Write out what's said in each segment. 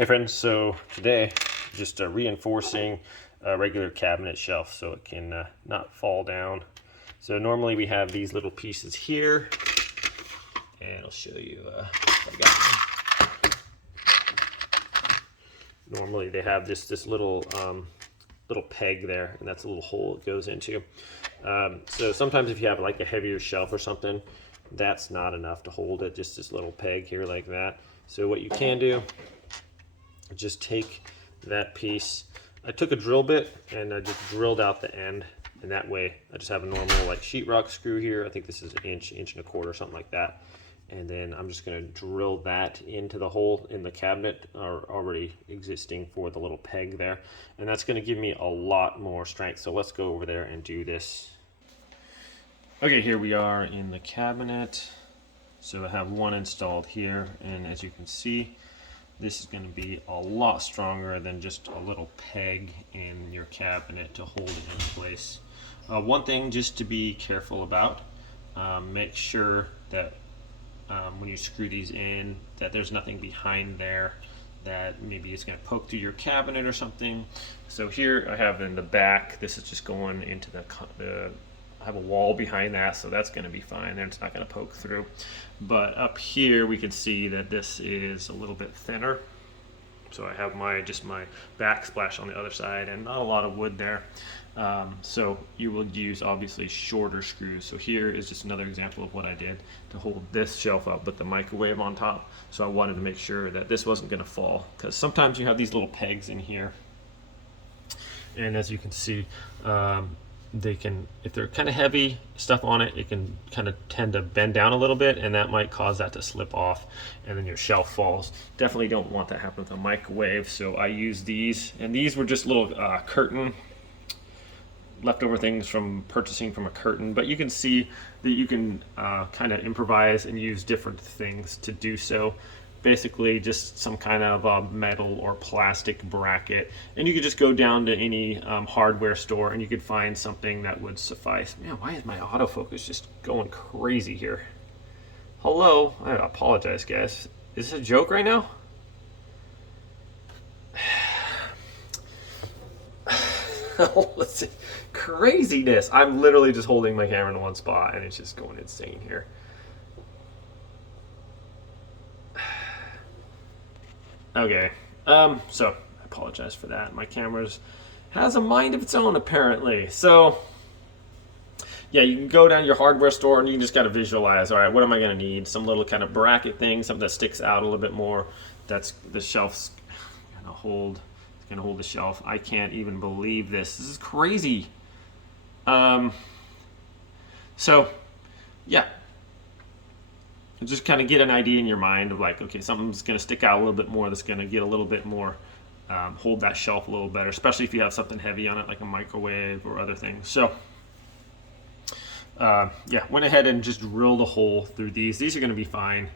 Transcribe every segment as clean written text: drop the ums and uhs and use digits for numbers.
Hey friends, so today just reinforcing a regular cabinet shelf so it can not fall down. So normally we have these little pieces here, and I'll show you what I got. Normally they have this little little peg there, and that's a little hole it goes into. So sometimes if you have like a heavier shelf or something, that's not enough to hold it, just this little peg here like that. So what you can do, just take that piece. I took a drill bit and I just drilled out the end, and that way I just have a normal like sheetrock screw here. I think this is an inch and a quarter, something like that. And then I'm just going to drill that into the hole in the cabinet already existing for the little peg there, and that's going to give me a lot more strength. So let's go over there and do this. Okay, here we are in the cabinet. So I have one installed here, and as you can see, this is going to be a lot stronger than just a little peg in your cabinet to hold it in place. One thing just to be careful about, make sure that when you screw these in, that there's nothing behind there that maybe it's going to poke through your cabinet or something. So here I have in the back, this is just going into I have a wall behind that, so that's going to be fine there. It's not going to poke through. But up here we can see that this is a little bit thinner. So I have just my backsplash on the other side, and not a lot of wood there. So you will use obviously shorter screws. So here is just another example of what I did to hold this shelf up with the microwave on top. So I wanted to make sure that this wasn't going to fall, because sometimes you have these little pegs in here, and as you can see, they can, if they're kind of heavy stuff on it, it can kind of tend to bend down a little bit, and that might cause that to slip off, and then your shelf falls. Definitely don't want that to happen with a microwave. So I use these, and these were just little curtain leftover things from purchasing from a curtain, but you can see that you can kind of improvise and use different things to do so. Basically just some kind of metal or plastic bracket, and you could just go down to any hardware store and you could find something that would suffice. Man, why is my autofocus just going crazy here? Hello, I apologize guys. Is this a joke right now? Let's see. Craziness. I'm literally just holding my camera in one spot and it's just going insane here. Okay, so I apologize for that. My camera has a mind of its own apparently. So yeah, you can go down to your hardware store and you can just kind of visualize, all right, what am I going to need? Some little kind of bracket thing, something that sticks out a little bit more. That's the shelf's going to hold. It's going to hold the shelf. I can't even believe this. This is crazy. So yeah. Just kind of get an idea in your mind of like, okay, something's going to stick out a little bit more, that's going to get a little bit more, hold that shelf a little better, especially if you have something heavy on it like a microwave or other things. So yeah, went ahead and just drilled a hole through these. These are going to be fine.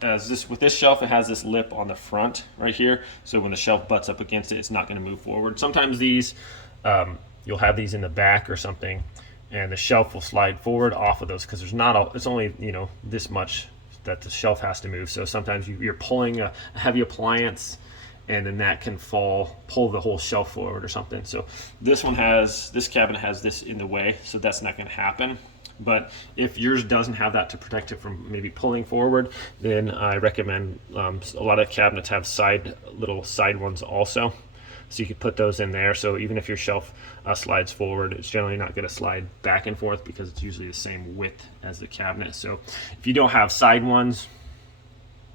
With this shelf, it has this lip on the front right here, so when the shelf butts up against it, it's not going to move forward. Sometimes these, you'll have these in the back or something, and the shelf will slide forward off of those because it's only, you know, this much that the shelf has to move. So sometimes you're pulling a heavy appliance, and then that can pull the whole shelf forward or something. So this cabinet has this in the way, so that's not going to happen. But if yours doesn't have that to protect it from maybe pulling forward, then I recommend a lot of cabinets have little side ones also. So you could put those in there. So even if your shelf slides forward, it's generally not going to slide back and forth because it's usually the same width as the cabinet. So if you don't have side ones,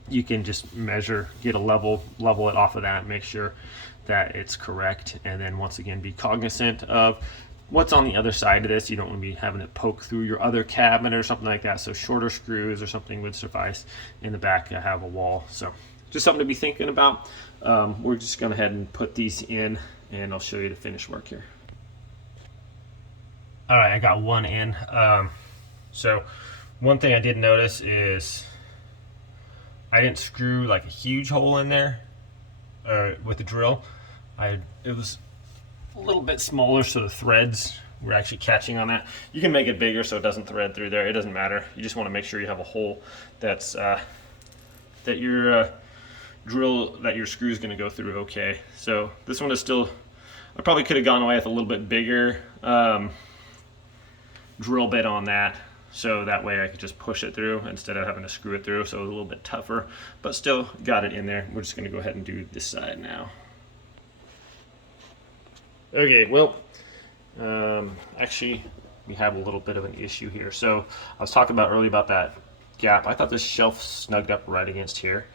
you can just measure, get a level it off of that, make sure that it's correct. And then once again, be cognizant of what's on the other side of this. You don't want to be having it poke through your other cabinet or something like that. So shorter screws or something would suffice. In the back, I have a wall. So just something to be thinking about. We're just going to go ahead and put these in, and I'll show you the finished work here. All right, I got one in. So one thing I did notice is I didn't screw like a huge hole in there with the drill. It was a little bit smaller, so the threads were actually catching on that. You can make it bigger so it doesn't thread through there. It doesn't matter. You just want to make sure you have a hole that's that drill that your screw is going to go through okay. So this one is still, I probably could have gone away with a little bit bigger drill bit on that, so that way I could just push it through instead of having to screw it through, so it was a little bit tougher, but still got it in there. We're just going to go ahead and do this side now. Okay, well, actually we have a little bit of an issue here. So I was talking about earlier about that gap. I thought this shelf snugged up right against here,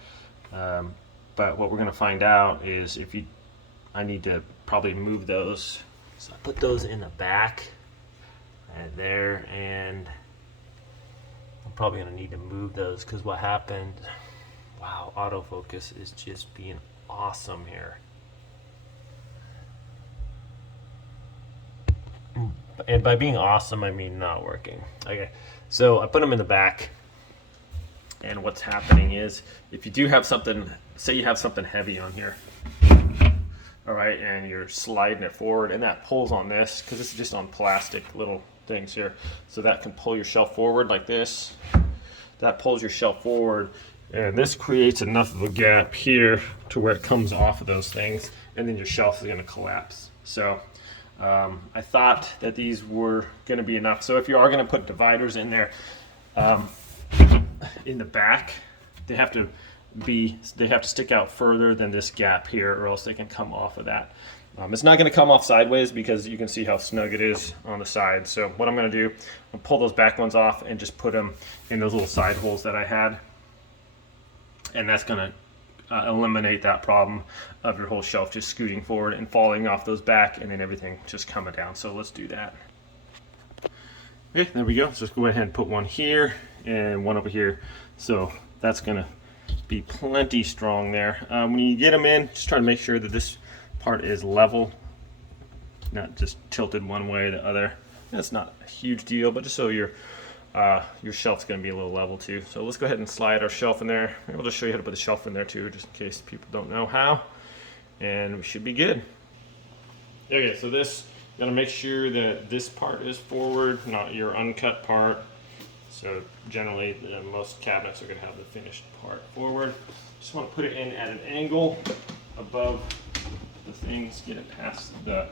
but what we're going to find out is I need to probably move those. So I put those in the back right there, and I'm probably going to need to move those because what happened, wow, autofocus is just being awesome here. And by being awesome, I mean not working. Okay, so I put them in the back. And what's happening is, if you do have something, say you have something heavy on here, all right, and you're sliding it forward, and that pulls on this, because this is just on plastic little things here, so that can pull your shelf forward like this. That pulls your shelf forward, and this creates enough of a gap here to where it comes off of those things, and then your shelf is going to collapse. So I thought that these were going to be enough. So if you are going to put dividers in there, in the back, they have to stick out further than this gap here, or else they can come off of that. It's not going to come off sideways because you can see how snug it is on the side. So what I'm going to do, I'll pull those back ones off and just put them in those little side holes that I had, and that's going to eliminate that problem of your whole shelf just scooting forward and falling off those back, and then everything just coming down. So let's do that. Okay, there we go. So let's go ahead and put one here and one over here. So that's gonna be plenty strong there. When you get them in, just try to make sure that this part is level, not just tilted one way or the other. That's not a huge deal, but just so your shelf's gonna be a little level too. So let's go ahead and slide our shelf in there. Maybe I'll just show you how to put the shelf in there too, just in case people don't know how. And we should be good. Okay, so this, you gotta make sure that this part is forward, not your uncut part. So generally, most cabinets are gonna have the finished part forward. Just wanna put it in at an angle above the things, get it past the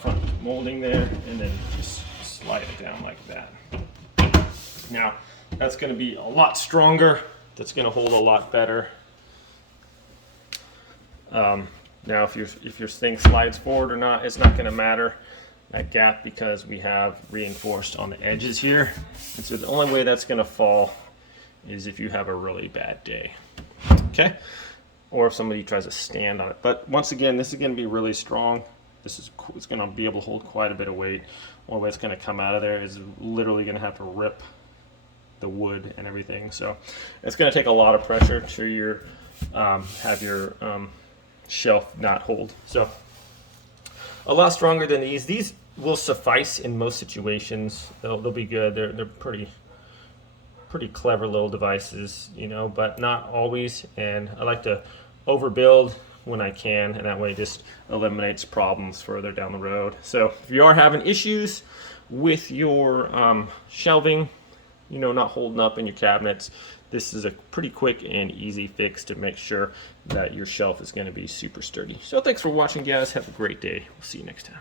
front molding there, and then just slide it down like that. Now, that's gonna be a lot stronger. That's gonna hold a lot better. Now, if your thing slides forward or not, it's not gonna matter, that gap, because we have reinforced on the edges here. And so the only way that's gonna fall is if you have a really bad day, okay? Or if somebody tries to stand on it. But once again, this is gonna be really strong. It's gonna be able to hold quite a bit of weight. Only way it's gonna come out of there is literally gonna have to rip the wood and everything. So it's gonna take a lot of pressure to have your shelf not hold. So a lot stronger than these. These will suffice in most situations. They'll be good. They're pretty clever little devices, you know, but not always. And I like to overbuild when I can, and that way it just eliminates problems further down the road. So if you are having issues with your shelving, you know, not holding up in your cabinets, this is a pretty quick and easy fix to make sure that your shelf is going to be super sturdy. So thanks for watching, guys. Have a great day. We'll see you next time.